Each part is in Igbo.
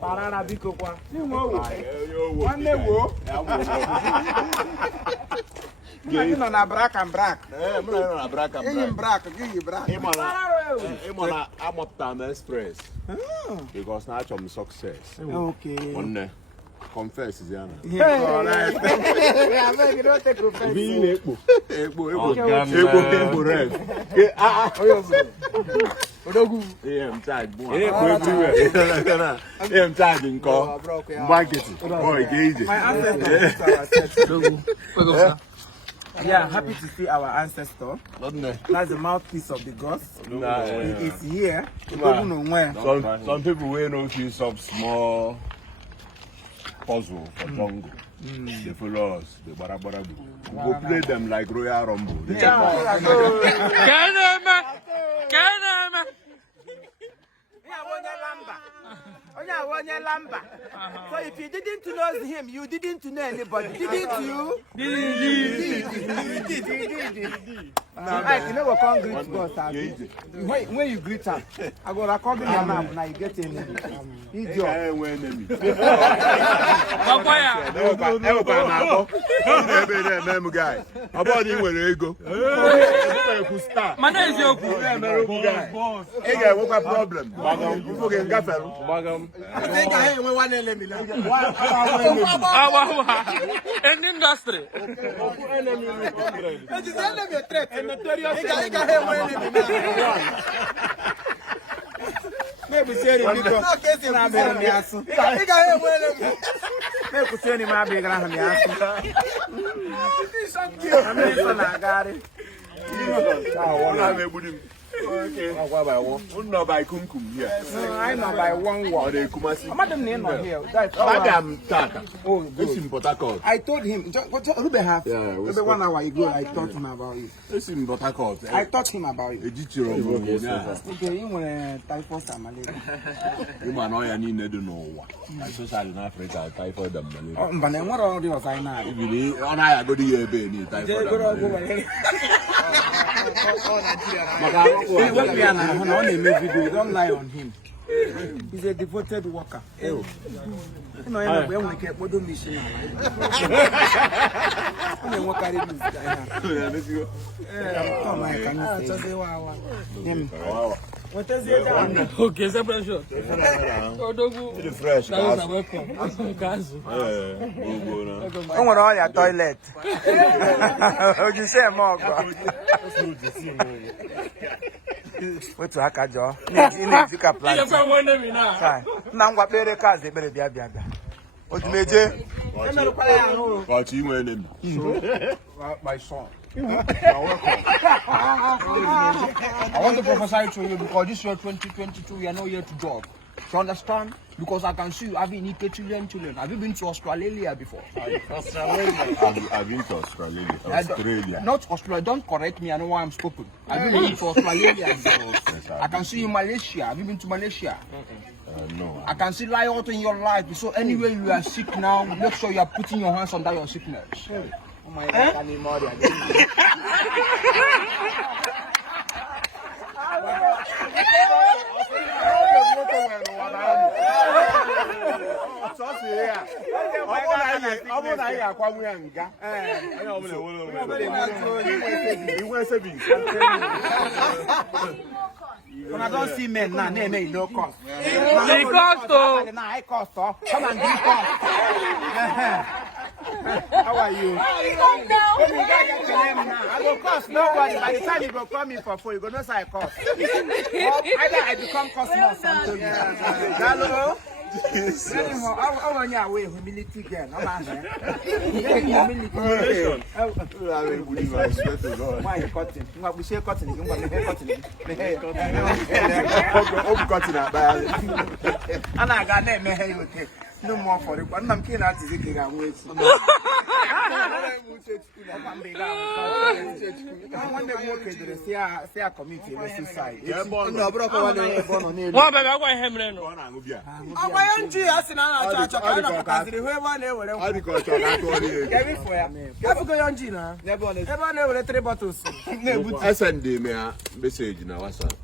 Parana biko kwa. One wo. You know na brack and brack. I'm not brack and You brack, you brack. I'm up time express. Because now I'm success. Okay. One confess is Yana. Yeah, alright. I beg you don't take offense. Being Igbo ref. Odogu. I'm tired. I'm tired in call. Blanket. Boy, gauge. My ancestors. Yeah, happy to see our ancestor. That's the mouthpiece of the gods. He is here. Some people will know you some small puzzle for jungle. They follow us. They barabarabu. We go play them like Royal Rumble. So if you didn't know him, you didn't know anybody, didn't you? Did. You know what can't greet God. When you greet him, I go record your name. Now you get in. Guy. About him with ego. Problem. I think I have one element. In industry. Maybe say Okay. Not by kumkum here. I know by one word. Madam name not here. Madam Taka. Oh, this in Port Harcourt. I told him. What Rube have? Yeah. Maybe 1 hour ago, I taught him about you. This in Port Harcourt. I taught him about you. Okay, you want typhoid and malaria. You man, I need to know what. I saw in Africa, typhoid and malaria. Oh, but then what are you saying now? On I go to your baby, typhoid. We don't lie on him. He's a devoted worker. You know, when we get what do mission. What is it? Okay, separation. The fresh. Welcome. I want all your toilet. You say more. What's a hacker? Now, what better cars they better be. What you made? But you went in. My son. I want to prophesy to you because this year 2022, we are not here to job. You understand? Because I can see you having children. Have you been to Australia before? I've been to Australia. Not Australia. Don't correct me. I know why I'm spoken. I've been to Australia before. I can see you in Malaysia. Have you been to Malaysia? No. I can see light in your life. So anyway you are sick now, make sure you are putting your hands under your sickness. Oh my God, I need more. When I don't see men now, they no cost. They cost though. I cost. Come and give cost. How are you? I go cost nobody. By the time you go come in for food, you go know say I cost. Either I become cosmos and hello. I want you away humility again. I'm humility. Why you cutting? We share cutting. You want me cutting? And I got that man. No more for it. But I'm kidding. That is it. I'm waiting. One day more kids say a community suicide. No, bro. What baby? I want him then. Why aren't you asking us? SND me a message na WhatsApp.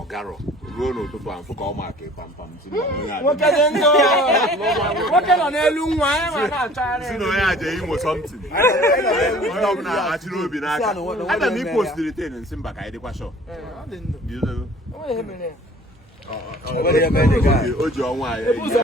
ọgarọ ruo n'ụtụtụ a mfụ ka ọ maka pampam si na onye aje inwe something onye ọbụla achịrị obi n'aka aga m ipostiri ten nsị mba ka anyị dịkwa shọ o ji ọnwa anyị